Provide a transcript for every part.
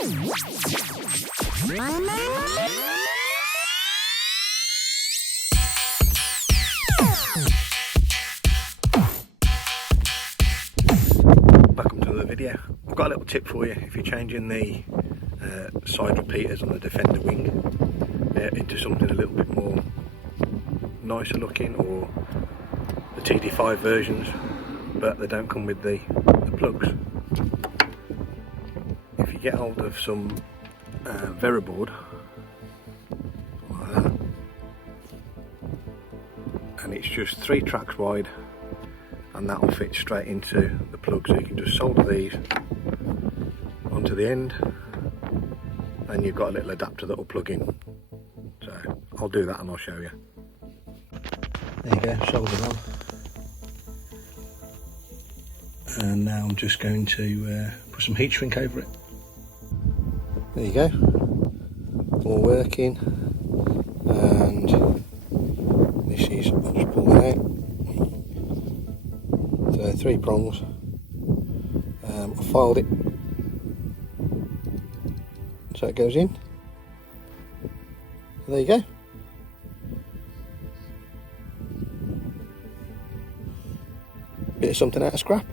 Welcome to the video. I've got a little tip for you. If you're changing the side repeaters on the Defender wing into something a little bit more nicer looking, or the TD5 versions, but they don't come with the plugs. If you get hold of some Veriboard like that, and it's just 3 tracks wide, and that will fit straight into the plug, so you can just solder these onto the end, and you've got a little adapter that will plug in. So I'll do that and I'll show you. There you go, soldered on. And now I'm just going to put some heat shrink over it. There you go, all working. And this is, I'll just pull that out. So 3 prongs. I filed it so it goes in. There you go. Bit of something out of scrap.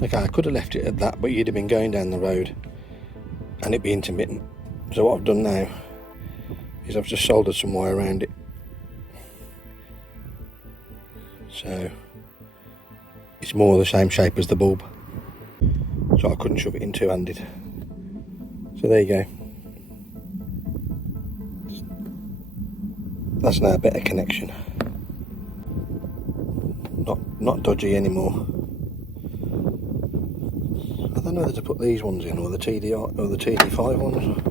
Okay, I could have left it at that, but you'd have been going down the road and it'd be intermittent. So what I've done now is I've just soldered some wire around it. So it's more the same shape as the bulb, so I couldn't shove it in two-handed. So there you go. That's now a better connection. Not dodgy anymore. I don't know whether to put these ones in or the TD5 ones.